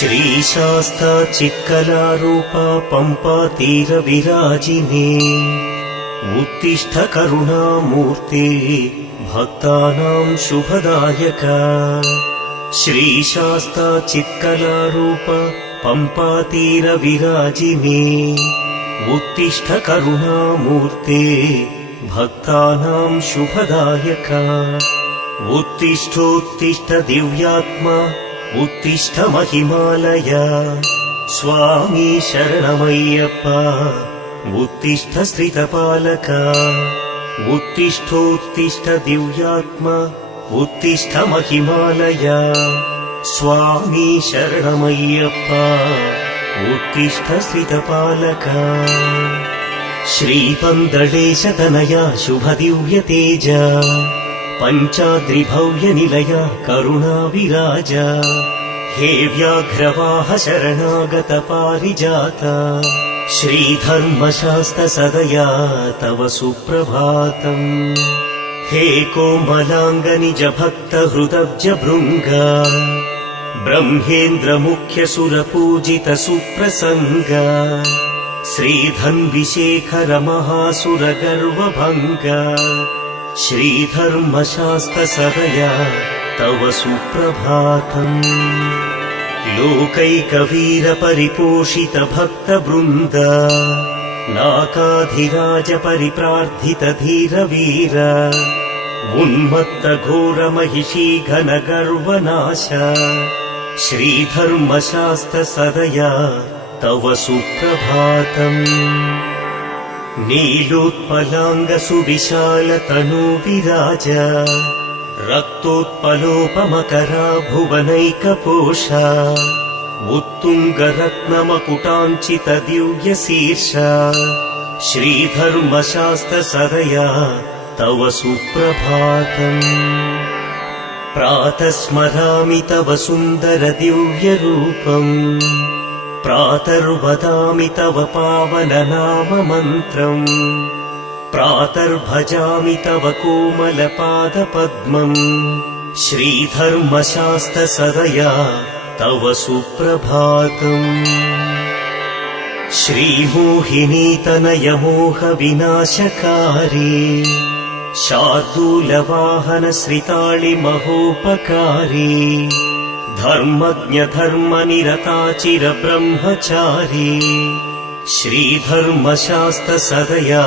श्रीशास्ता चित्कलारूपा पम्पा तीरविराजिने उत्तिष्ठ करुणामूर्ते भक्तानां शुभदायका। श्रीशास्ता चित्कलारूपा पम्पा तीरविराजिने उत्तिष्ठ करुणामूर्ते भक्तानां शुभदायका। उत्तिष्ठोत्तिष्ठ दिव्यात्मा उत्तिष्ठ महिमालय स्वामी शरणमय्यप्पा उत्तिष्ठ स्थितपालका। उत्तिष्ठोत्तिष्ठ दिव्यात्मा उत्तिष्ठ महिमालय स्वामी शरणमय्यप्पा उत्तिष्ठ स्थितपालका। श्रीपन्दलेशतनया शुभदिव्यतेज पञ्चाद्रिभव्यनिलय करुणाविराज। हे व्याघ्रवाह शरणागत पारिजात श्रीधर्मशास्त्रसदया तव सुप्रभातम्। हे कोमलाङ्गनिज भक्त हृदब्ज भृङ्ग ब्रह्मेन्द्र मुख्य सुरपूजित सुप्रसङ्ग। श्रीधन्विशेखर महासुर गर्वभङ्ग श्रीधर्मशास्त्रसदया तव सुप्रभातम्। लोकैकवीर परिपोषित भक्तवृन्द नाकाधिराज परिप्रार्थित धीरवीर। उन्मत्त घोर महिषी घन गर्वनाश श्रीधर्मशास्त्रसदया तव सुप्रभातम्। नीलोत्पलांग सुविशाल तनु विराज रक्तोत्पलोपमकरा भुवनैकपोषा। उत्तुंग रत्नमकुटाञ्चित दिव्य शीर्ष श्रीधर्मशास्त्रसदया तव सुप्रभातम्। प्रातः स्मरामि तव सुन्दर दिव्य रूपम् प्रातर्वदामि तव पावन नाम मन्त्रम्। प्रातर्भजामि तव कोमल पाद पद्मम् श्रीधर्मशास्त्रसदया तव सुप्रभातम्। श्रीमोहिनी तनय मोह विनाशकारी शार्दूलवाहन श्रिताळि महोपकारी। धर्मज्ञ धर्म निरताचिर ब्रह्मचारी श्रीधर्मशास्त्रसदया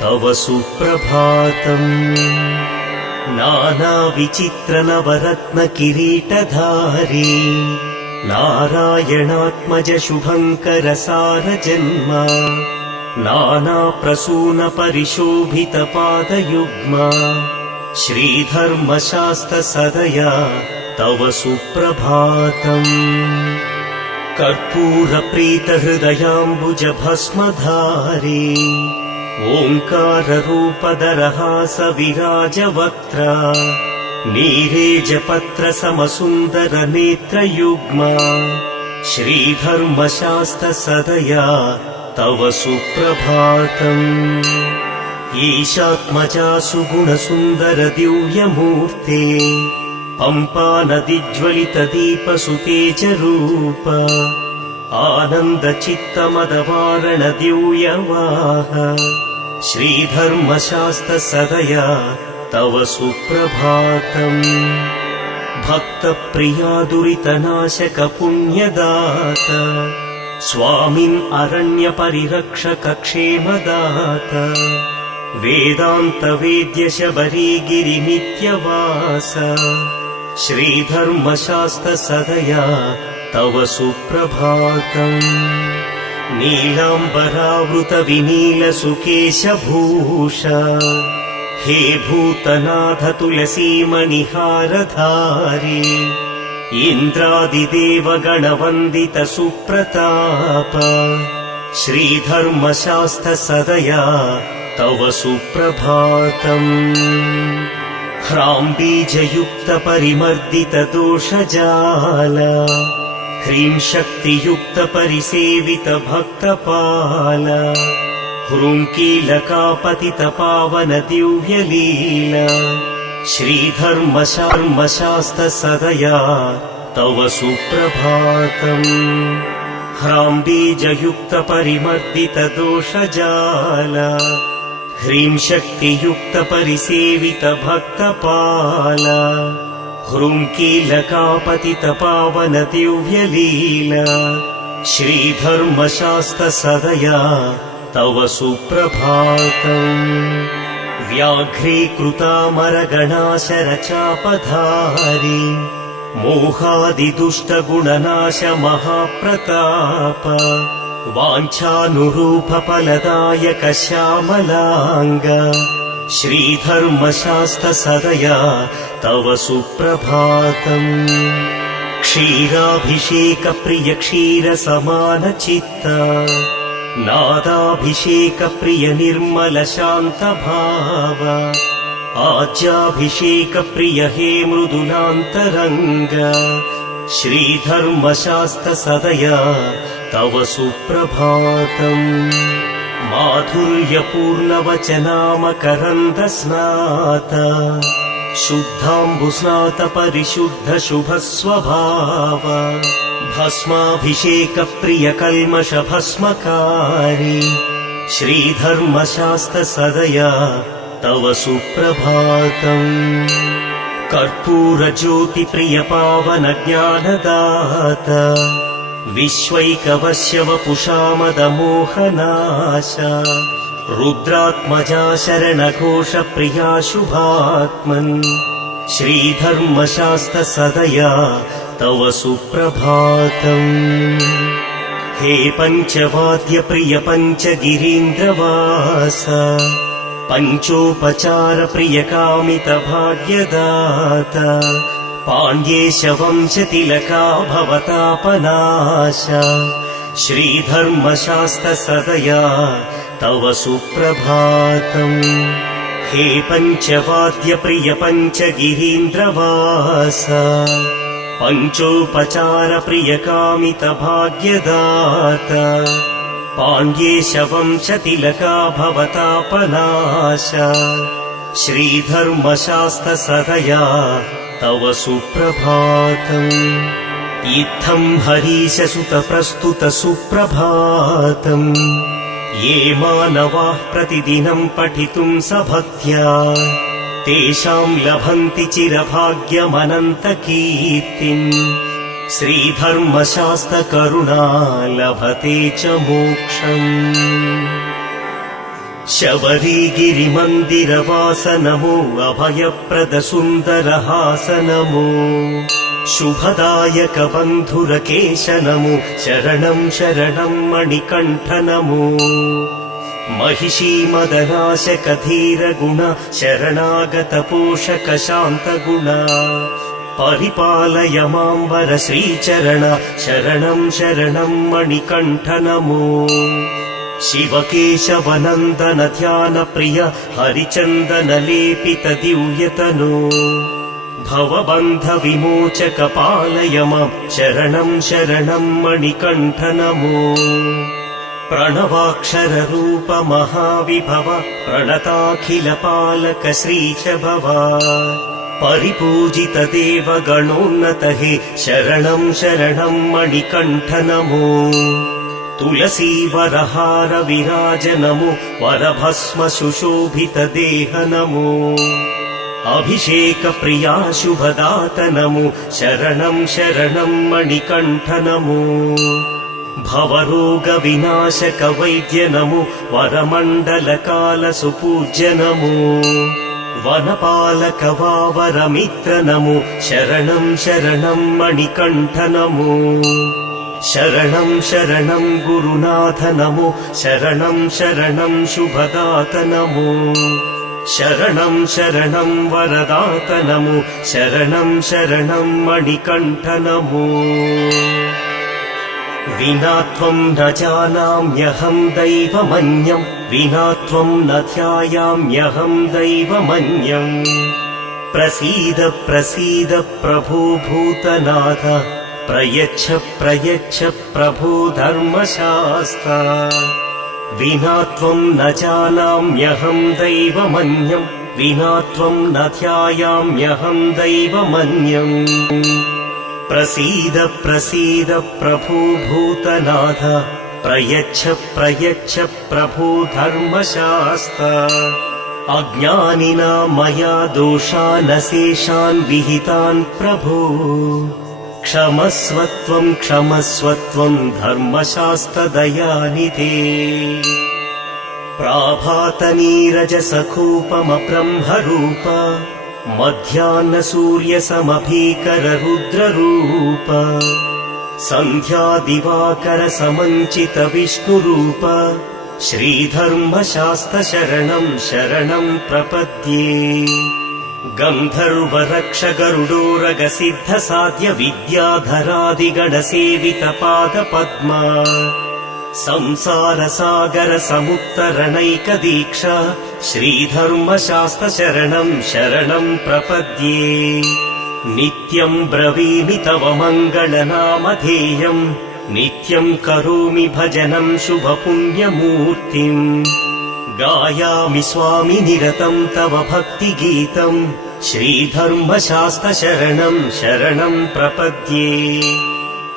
तव सुप्रभातम्। नाना विचित्र नवरत्न किरीटधारी नारायणात्मज शुभङ्कर सार जन्म। नाना प्रसून परिशोभित पादयुग्म श्रीधर्मशास्त्रसदया तव सुप्रभातम्। कर्पूर प्रीत हृदयाम्बुज भस्मधारी ओंकार रूपधरहास विराज वक्त्र। नीरेज पत्र समसुन्दर नेत्र युग्म श्रीधर्मशास्त्रसदया तव सुप्रभातम्। ईशात्मजा सुगुण सुन्दर दिव्यमूर्ते पम्पा नदी ज्वलित दीप सुतेज रूप। आनन्द चित्त मदवारण दिव्यवाह श्रीधर्मशास्त्रसदया तव सुप्रभातम्। भक्त प्रिया दुरितनाशक पुण्यदात स्वामिन् अरण्य परिरक्षक क्षेमदात। वेदान्त वेद्य शबरी गिरि नित्यवास श्रीधर्मशास्त्रसदया तव सुप्रभातम्। नीलाम्बरावृत विनील सुकेश भूष हे भूतनाथ तुलसी मणिहारधारी। इन्द्रादिदेव गणवन्दित सुप्रताप श्रीधर्मशास्त्रसदया तव सुप्रभातम्। ह्रां बीजयुक्त परिमर्दित दोषजाल ह्रीं शक्तियुक्त परिसेवित भक्तपाल। ह्रूं कीलकापतित पावन दिव्यलीला श्रीधर्मशास्त्रसदया तव सुप्रभातम् ह्रां बीजयुक्तपरिमर्दितदोषजाल ह्रीं शक्तियुक्तपरिसेवितभक्तपाल ह्रूं कीलकापतितपावनदिव्यलीला श्रीधर्मशास्त्रसदया तव सुप्रभातम् व्याघ्रीकृतामरगणाशरचापधारी मोहादिदुष्टगुणनाश महाप्रताप वाञ्छानुरूपफलदायक श्यामलाङ्ग श्रीधर्मशास्त्रसदया तव सुप्रभातम् क्षीराभिषेकप्रिय क्षीरसमानचित्ता नादाभिषेकप्रिय निर्मल शान्तभाव आज्याभिषेकप्रिय हे मृदुलान्तरङ्ग श्रीधर्मशास्त्रसदया तव सुप्रभातम् माधुर्यपूर्णवचनामकरन्दस्नात शुद्धाम्बुस्नात परिशुद्ध शुभस्वभाव भस्माभिषेकप्रिय कल्मष भस्मकारी श्रीधर्मशास्त्रसदया तव सुप्रभातम् कर्पूरज्योतिप्रिय पावन ज्ञानदात विश्वैकवश्यवपुषामदमोहनाश रुद्रात्मजा शरणघोषप्रिया शुभात्मन् श्रीधर्मशास्त्रसदया तव सुप्रभातम् हे पञ्चवाद्यप्रिय पञ्चगिरीन्द्रवास पञ्चोपचारप्रिय कामितभाग्यदात पाण्ड्येशवंशतिलका भवतापनाश श्रीधर्मशास्त्रसदया तव सुप्रभातम् हे पञ्चवाद्यप्रिय पञ्चगिरीन्द्रवास पञ्चोपचारप्रिय कामितभाग्यदात पाण्ड्येशवंशतिलका भवतापनाश श्रीधर्मशास्त्रसदया तव सुप्रभातम् इत्थं हरीशसुतप्रस्तुत सुप्रभातम् ये मानवाः प्रतिदिनं पठितुं सभक्त्या तेषां लभन्ति चिरभाग्यमनन्तकीर्तिम् श्रीधर्मशास्त्रकरुणा लभते च मोक्षम् शबरीगिरिमन्दिरवासनमो अभयप्रदसुन्दरहासनमो शुभदायक बन्धुरकेशनमो शरणं शरणं मणिकण्ठनमो महिषीमदनाशकधीरगुण शरणागत पोषक शान्तगुण परिपालय मां वर श्रीचरण शरणं शरणं मणिकण्ठनमो शिवकेशवनन्दन ध्यानप्रिय हरिचन्दनलेपित दिव्यतनो भवबन्धविमोचक पालय मां शरणं शरणं मणिकण्ठनमो प्रणवाक्षररूप महाविभव प्रणताखिलपालक श्रीच भव परिपूजित देवगणोन्नत हे शरणं शरणं मणिकण्ठनमो तुलसीवरहार विराज नमो वरभस्म सुशोभित देह नमो अभिषेक प्रिया शुभदात नमो शरणं शरणं मणिकण्ठनमो भवरोग विनाशक वैद्य नमो वरमण्डलकाल सुपूज्य नमो वनपालक वावरमित्र नमो शरणं शरणं मणिकण्ठनमो शरणं शरणं गुरुनाथ नमो शरणं शरणं शुभदात नमो शरणं शरणं वरदात नमो शरणं शरणं मणिकण्ठनमो विना त्वं न जानाम्यहं दैवमन्यं विना त्वं न ध्यायाम्यहं दैवमन्यं प्रसीद प्रसीद प्रभो भूतनाथ प्रयच्छ प्रयच्छ प्रभो धर्मशास्त्र विना त्वं न जानाम्यहं दैवमन्यं विना त्वं न ध्यायाम्यहं दैवमन्यम् प्रसीद प्रसीद प्रभो भूतनाथ, प्रयच्छ प्रयच्छ प्रभो धर्मशास्ता। अज्ञानिना मया दोषानशेषान् विहितान् प्रभो, क्षमस्वत्वं क्षमस्वत्वं धर्मशास्त्रदयानिधे। प्राभातनीरजसखोपमब्रह्मरूप, मध्याह्नसूर्यसमभीकररुद्ररूप, सन्ध्यादिवाकरसमञ्चितविष्णुरूप, श्रीधर्मशास्त्रशरणं शरणं प्रपद्ये। गन्धर्वरक्षगरुडोरगसिद्धसाध्य विद्याधरादिगणसेवितपादपद्मा, संसारसागरसमुत्तरणैकदीक्षा, श्रीधर्मशास्त्रशरणं शरणं प्रपद्ये। नित्यं ब्रवीमि तव मङ्गलनामधेयम्, नित्यं करोमि भजनं शुभपुण्यमूर्तिम्। गायामि स्वामि निरतं तव भक्तिगीतम्, श्रीधर्मशास्त्रशरणं शरणं प्रपद्ये।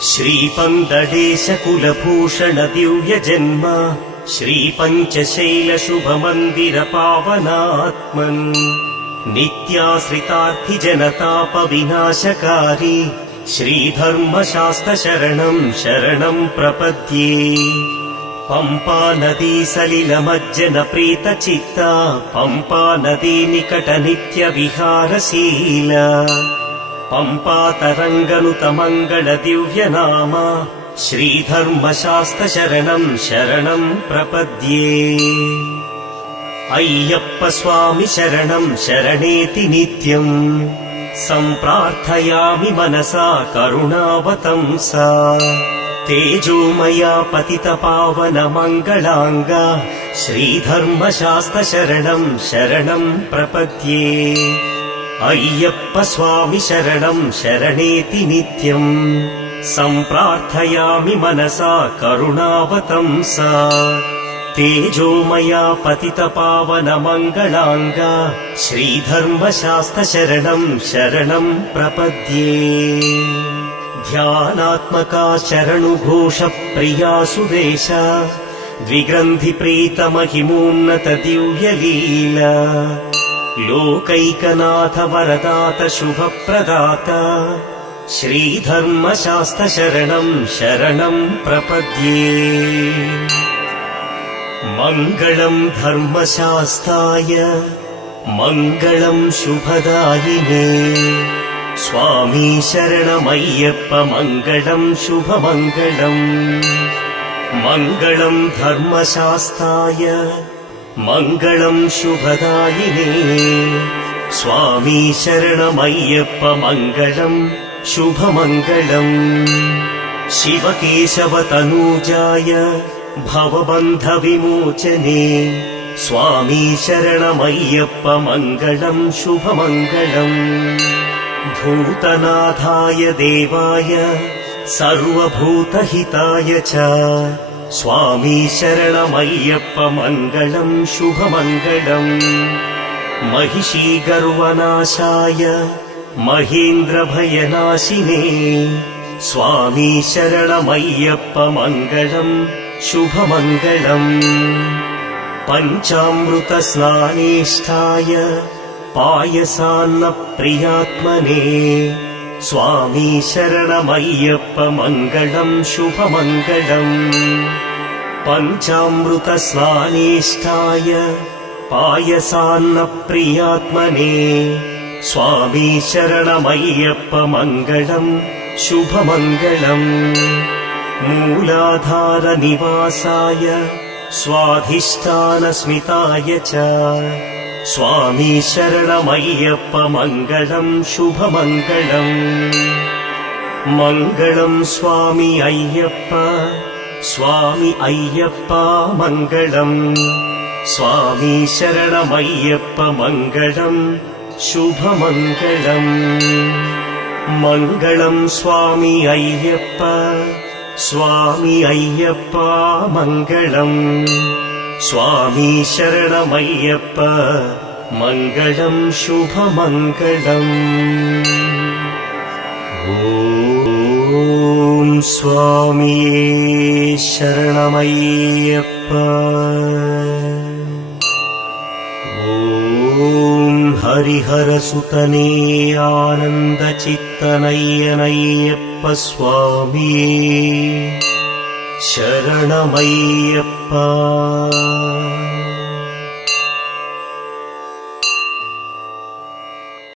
श्रीपन्दडेशकुलभूषण दिव्यजन्म, श्रीपञ्चशैलशुभमन्दिरपावनात्मन्, नित्याश्रितार्थिजनतापविनाशकारी, श्रीधर्मशास्त्रशरणं शरणं प्रपद्ये। पम्पानदी सलिलमज्जनप्रीतचित्ता, पम्पानदी निकटनित्यविहारशीला, पम्पातरङ्गनुतमङ्गलदिव्यनाम, श्रीधर्मशास्त्रशरणं शरणं प्रपद्ये। अय्यप्प स्वामि शरणं शरणेति नित्यम्, सम्प्रार्थयामि मनसा करुणावतंसा। तेजोमया पतितपावनमङ्गलाङ्गा, श्रीधर्मशास्त्रशरणं शरणं प्रपद्ये। अय्यप्प स्वामि शरणं शरणेति नित्यम्, सम्प्रार्थयामि मनसा करुणावतंसा। तेजोमया पतितपावनमङ्गलाङ्गा, श्रीधर्मशास्त्रशरणं शरणं प्रपद्ये। ध्यानात्मका शरणुघोषप्रिया सुदेश, द्विग्रन्थिप्रीतमहिमोन्नत दिव्यलीला, लोकैकनाथ वरदात शुभप्रदात, श्रीधर्मशास्त्रशरणं शरणं प्रपद्ये। मङ्गलं धर्मशास्त्राय, मङ्गलं शुभदायिने, स्वामी शरणमय्यप्प मङ्गलं शुभमङ्गलम्। मङ्गलं धर्मशास्त्राय, मङ्गलं शुभदायिने, स्वामी शरणमय्यप्प मङ्गलं शुभमङ्गलम्। शिवकेशवतनूजाय, भवबन्धविमोचने, स्वामी शरणमय्यप्प मङ्गलं शुभमङ्गलम्। भूतनाथाय देवाय, सर्वभूतहिताय च, स्वामी शरणमय्यप्प मङ्गलं शुभमङ्गलम्। महिषीगर्वनाशाय, महेन्द्रभयनाशिने, स्वामी शरणमय्यप्प मङ्गलं शुभमङ्गलम्। पञ्चामृतस्नानेष्ठाय, पायसान्नप्रियात्मने, स्वामी शरणमय्यप्प मङ्गलं शुभमङ्गलम्। पञ्चामृतस्नानेष्ठाय, पायसान्नप्रियात्मने, स्वामी शरणमय्यप्प मङ्गलं शुभमङ्गलम्। मूलाधारनिवासाय, स्वाधिष्ठानस्मिताय च, स्वामी शरणमय्यप्प मङ्गलं शुभमङ्गलम्। मङ्गलं स्वामी अय्यप्प, स्वामी अय्यप्प मङ्गलम्, स्वामी शरणमय्यप्प मङ्गलं शुभमङ्गलम्। मङ्गलं स्वामी अय्यप्प, स्वामी अय्यप्प मङ्गलम्, स्वामी शरणमय्यप्प मङ्गलं शुभमङ्गलम्। ಓಂ ಸ್ವಾಮಿಯೇ ಶರಣಮಯ್ಯಪ್ಪ. ಓಂ ಹರಿಹರ ಸುತನೇ ಆನಂದ ಚಿತ್ತನಯ್ಯನಯ್ಯಪ್ಪ ಸ್ವಾಮಿಯೇ ಶರಣಮಯ್ಯಪ್ಪ.